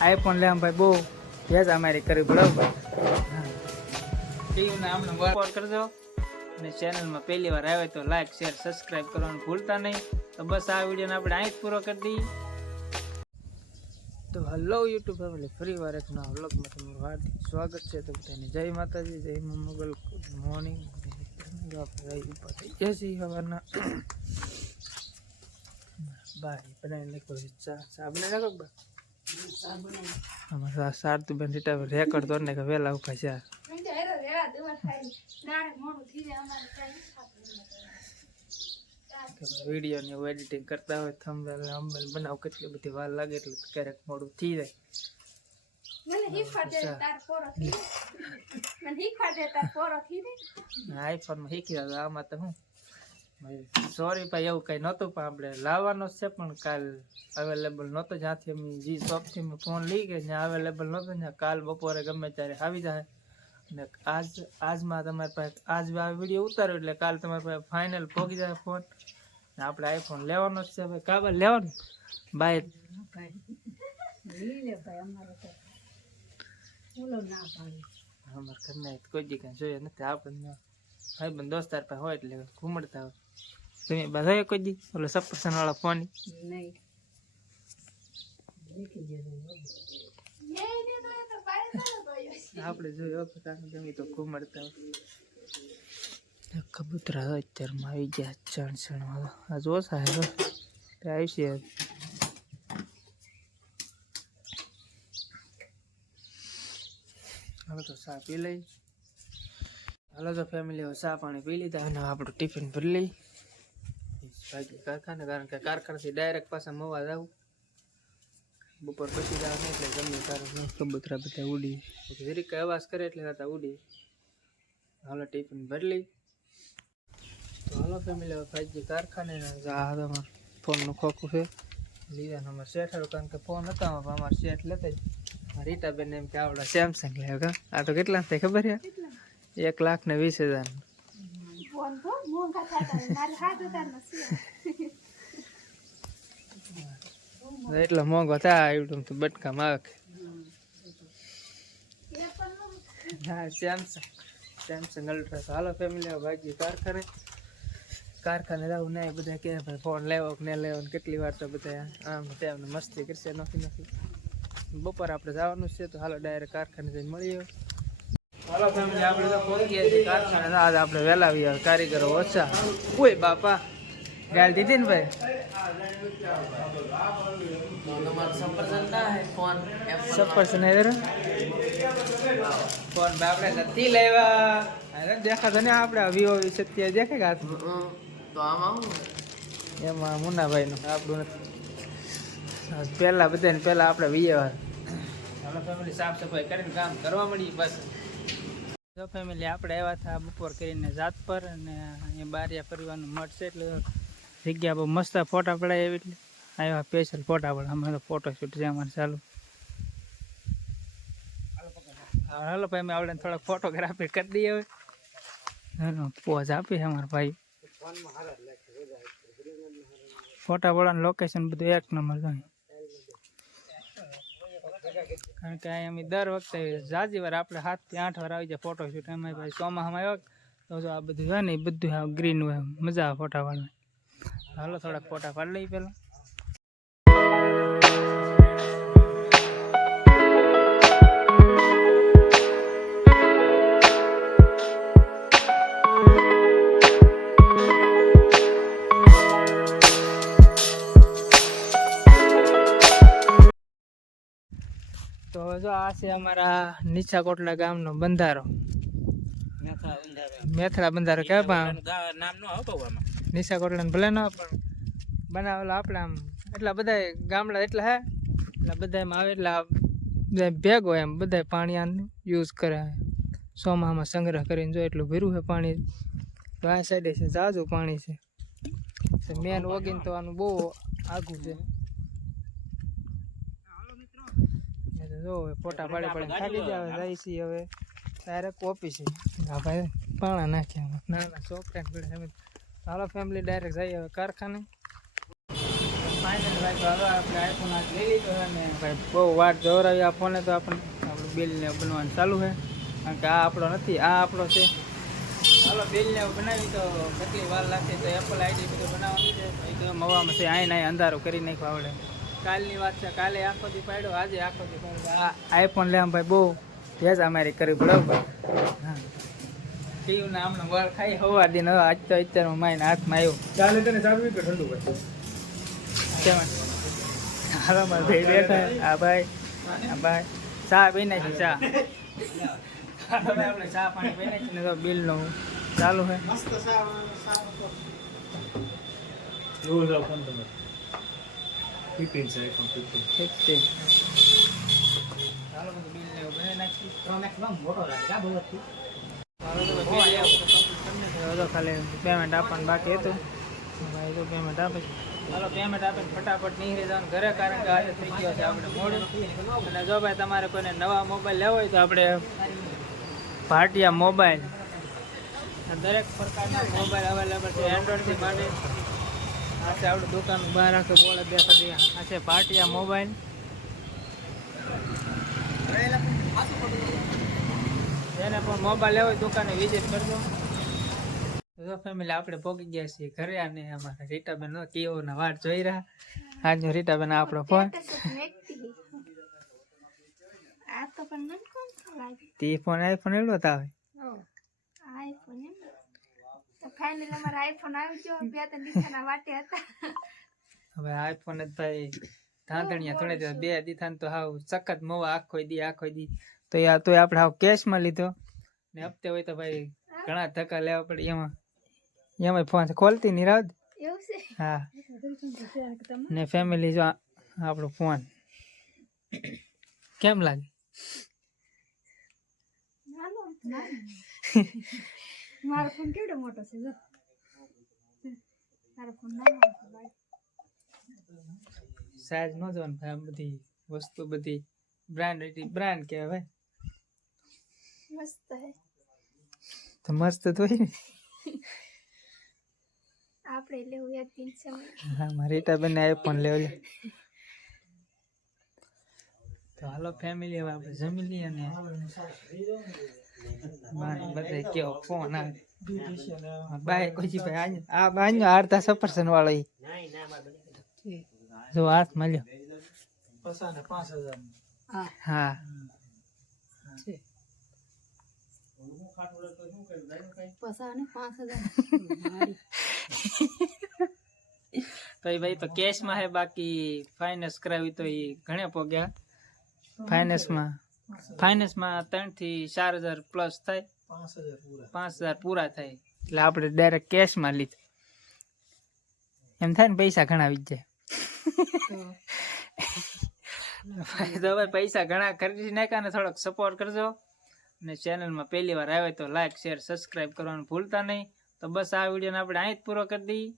IPhone લેવા ભાઈ બહુ ભેજ અમારી કરી બરાબર સપોર્ટ કરજો અને ચેનલમાં પહેલી વાર આવે તો લાઈક શેર સબસ્ક્રાઇબ કરવાનું ભૂલતા નહીં. તો બસ આ વિડીયોને આપણે અહીં જ પૂરો કરી દઈએ. તો હલો યુટ્યુબ ફેમિલી, ફરી વાર એક નવા વ્લોગમાં તમારું હાર્દિક સ્વાગત છે. તો બધાને જય માતાજી, જય મોગલ, ગુડ મોર્નિંગ. આપણે ઉપર થઈ ગયા છીએ સવારના. બાય બનાવી નાખો ચા બનાવી નાખો બા. અમારા સારતું બેન રીટા રેકર્ડ તો ને કે વહેલા ઉભા છે. વિડીયો ને એવું એડિટિંગ કરતા હોય થંબનેલ હંબનેલ બનાવ કેટલી બધી વાર લાગે એટલે ક્યારેક મોડું થઈ જાય. આઈફોનમાં શીખી રહ્યા આમાં તો હું સોરી ભાઈ એવું કઈ નહોતું પણ આપણે લાવવાનો છે પણ કાલ અવેલેબલ નહોતો. જ્યાંથી અમે જે શોપથી મેં ફોન લઈ ગયા જ્યાં અવેલેબલ નહોતો ત્યાં કાલ બપોરે ગમે ત્યારે આવી જાય. અને આજમાં તમારી પાસે આજ આ વિડીયો ઉતાર્યો એટલે કાલ તમારી પાસે ફાઇનલ પહોંચી જાય ફોન. આપણે આઈફોન લેવાનો જ છે ભાઈ. કાબર લેવાનું બાય અમારે ઘરના કોઈ જગ્યાએ જોઈએ નથી. આપણને ભાઈ બંધ દોસ્તાર પાસે હોય એટલે ઘૂમડતા હોય. તમે બસ હોય કોઈ દી ઓલો સપરસન વાળા ફોન આપણે જોયું તમે તો ઘૂમડતા હોય. કબૂતરા અત્યારમાં આવી ગયા ચણસણમાં. આજ ઓછા હે આવી છે. હવે તો ચા પી લઈ. હાલો તો ફેમિલી હવે ચા પાણી પી લીધા અને આપણું ટિફિન ભરી લઈ ભાગી કારખાને. કારણ કે કારખાનેથી ડાયરેક્ટ પાછા મવા જવું બપોર પછી જવાનું એટલે ગમે તારું કબૂતરા બધા ઉડી જરીક અવાજ કરે એટલે હતા ઉડી. હાલો ટિફિન ભરી લઈ. તો હાલો ફેમિલી હવે ભાઈ કારખાને તમારે ફોનનું ખોખું છે લીધા ને અમારે શેઠાડું. કારણ કે ફોન હતા અમારે શેઠ લેતા રીટાબેન એમ કે આવડા સેમસંગ લે. આ તો કેટલા થાય ખબર છે? 1,20,000. એટલો મોંઘો થાય એવું તો બટકામાં આવે. હા સેમસંગ અલ્ટ્રા. હાલો ફેમિલી ભાગી કારખાને જવું નહીં. બધા કે ભાઈ ફોન લેવો કે નહીં લેવો કેટલી વાર તો બધા આમ તેમ મસ્તી કરશે નથી. બપોર આપણે જવાનું છે તો હાલો ડાયરેક્ટ કારખાને જઈને મળીએ. હાલો ફેમિલી આપણે તો પહોંચી ગયા છીએ કારખાને. આજ આપણે વહેલા આવીએ કારીગરો ઓછા. કોઈ બાપા ગાળ દીધી ને ભાઈ. સપરસન ફોન આપણે નથી લેવા દેખાતો ને. આપણે વિવો 27 દેખે કે હાથમાં તો આમાં એમાં મુન્નાભાઈ નું આપણું નથી. પહેલા બધાને પહેલા આપણે વીએ ફેમિલી સાફ સફાઈ કરીને કામ કરવા મળી. બસ જો ફેમિલી આપણે આવ્યા હતા બપોર કરીને જાત પર અને અહીંયા બારિયા પરિવારનું મઠ છે એટલે જગ્યા બહુ મસ્ત ફોટા પડાય એવી એટલે આવ્યા સ્પેશિયલ ફોટા પડે. અમારે ફોટોશૂટ છે અમારે ચાલુ. હાલો ભાઈ અમે આપણે થોડાક ફોટોગ્રાફી કરી દઈએ હવે. હાલો પોઝ આપી છે અમારા ભાઈ. ફોટા પડવાનું લોકેશન બધું એક નંબર જોઈએ. કારણ કે અહીં અમે દર વખતે જાજી વાર આપણે 7 થી 8 વાર આવી જાય ફોટોશૂટ. એમાં ભાઈ ચોમાસામાં આવ્યો તો જો આ બધું હોય ને એ બધું ગ્રીન હોય મજા આવે ફોટા પાડવાની. હાલો થોડાક ફોટા પાડી લઈએ પહેલાં. તો જો આ છે અમારા નીચા કોટલા ગામનો બંધારો. મેથડા બંધારો કહેવાય નામ નો આવતો નીચા કોટલા ભલે ન પણ બનાવેલો આપણે આમ એટલા બધા ગામડા એટલા હે એટલે બધામાં આવે એટલે ભેગો એમ બધા પાણી આનું યુઝ કરે. ચોમાસામાં સંગ્રહ કરીને જો એટલું ભર્યું છે પાણી. તો આ સાઈડે છે ઝાઝુ પાણી છે. મેન વગીને તો આનું બહુ આઘું છે. જો ફોટા પાડી થાકી જાય. જાય છે હવે ડાયરેક્ટ ઓફિસ. હા ભાઈ પાણા નાખ્યા નાના છોકરા પડે. હાલો ફેમિલી ડાયરેક્ટ જઈએ હવે કારખાને. ફાઇનલ ભાઈ તો હવે આપણે આઈફોન આજ લઈ લીધો છે ને ભાઈ બહુ વાટ જોવરાવી આ ફોને તો આપણને આપણું બિલને બનવાનું ચાલુ છે કારણ કે આ આપણો નથી આ આપણો છે. હાલો બિલને બનાવી તો કેટલી વાર લાગશે તો એપલ આઈડી બધું બનાવવાનું છે ભાઈ તો મવામાં છે આઈને અંધારું કરી નાખવા આવડે. કાલની વાત છે કાલે આખો દી પાડ્યો આજે આખો દી પાડ્યો. આ આઈફોન લેવા ભાઈ બહુ ભેજ અમારી કરી બરાબર. હા પીવું ને આમને વળ ખાઈ હવા દઈને હવે આજ તો અત્યારમાં માઈને હાથમાં આવ્યો. ચાલે તને ચાલુ કે ઠંડુ ભાઈ કેમ હાલો મારા ભાઈ બેઠા. હા ભાઈ હા ભાઈ ચા પી નાખી ચા. આપણે ચા પાણી પી નાખીને તો બિલનું ચાલુ છે. મસ્ત રોજ આવ ફોન તમે 15 છે iPhone 15 ઠીક છે. ચાલો બધું બિલ ને બનાવી નાખી. મોટો લાગે કા બહુ હતું તો ખાલી પેમેન્ટ આપવાનું બાકી હતું ભાઈ તો પેમેન્ટ આપે. હાલો પેમેન્ટ આપીને ફટાફટ નીકળી જવાનું ઘરે કારણ કે આજે થઈ ગયો છે આપણે મોડું. અને જો ભાઈ તમારે કોઈને નવા મોબાઈલ લેવો હોય તો આપણે ભાટિયા મોબાઈલ દરેક પ્રકારના મોબાઈલ અવેલેબલ છે એન્ડ્રોઈડથી માંડી. આ છે આપણે દુકાન બહાર આખે બોલે દેખાતી આ છે ભાટિયા મોબાઈલ. જેને પણ મોબાઈલ લેવો હોય દુકાને વિઝિટ કરજો. તો ફેમિલી આપણે પહોંચી ગયા છીએ ઘરે અને અમારા રીટાબેન કેવોના વાટ જોઈ રહ્યા. આજનો રીટાબેન આપણો ફોન તે ફોન આઈફોન એવડો તો આવે. હવે આઈફોન જ ભાઈ ધાંધણિયા થોડે બે દીથાન તો હાવ સખત મોવા આખો દી તો યાર તોય આપણે હાવ કેશમાં લીધો ને હપ્તે હોય તો ભાઈ ઘણા ધક્કા લેવા પડે એમાં ફોન ખોલતી નહીં રાવ. હા ને ફેમિલી જો આપણો ફોન કેમ લાગે. મારો ફોન કેવડો મોટો છે જો તારો ફોન સાઈઝ નો જોવાનું ભાઈ. આમ બધી વસ્તુ બધી બ્રાન્ડ કહેવાય. મસ્ત હે તો મસ્ત તો હોય ને. આપણે લેવું એક દિન સમય. હા મારી રીટાબેન આઈફોન લેવો. તો હાલો ફેમિલી હવે આપણે જમી લઈએ ને બધે કેવો ફોન આવે બાય કોઈ ભાઈ આ બાજુ આરતા સફરસન વાળો જો હાથ મળ્યો. પસાને 5000 હા પસાને 5000 તો એ ભાઈ તો કેશમાં હે બાકી ફાઇનાન્સ કરાવી તો એ ઘણે પોગ્યા. ફાઇનાન્સમાં 3 થી 4000 પ્લસ થાય 5000 પૂરા થાય એટલે આપણે ડાયરેક્ટ કેશમાં લીધું. એમ થાય ને પૈસા ઘણા આવી જાય. તો ભાઈ પૈસા ઘણા ખર્ચી નાખ્યા ને થોડોક સપોર્ટ કરજો અને ચેનલમાં પહેલી વાર આવે તો લાઈક શેર સબસ્ક્રાઈબ કરવાનું ભૂલતા નહીં. તો બસ આ વિડીયોને આપણે અહીં જ પૂરો કરી દઈએ.